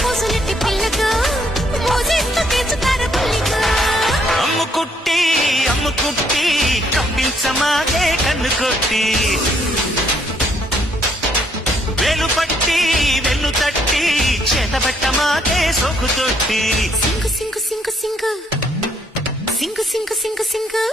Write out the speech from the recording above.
పూసులెట్టి పిల్లకు మోజేస్తూ తీర్చుతారు పుల్లికు. అమ్ముకుట్టి కప్పించమాగే కన్ను కొట్టి వేలు పట్టి వెన్ను తట్టి చేతబట్టమాగే సోకు తొట్టి సింగు సింగు సింగు సింగు సింగు సింగు సింగు సింగు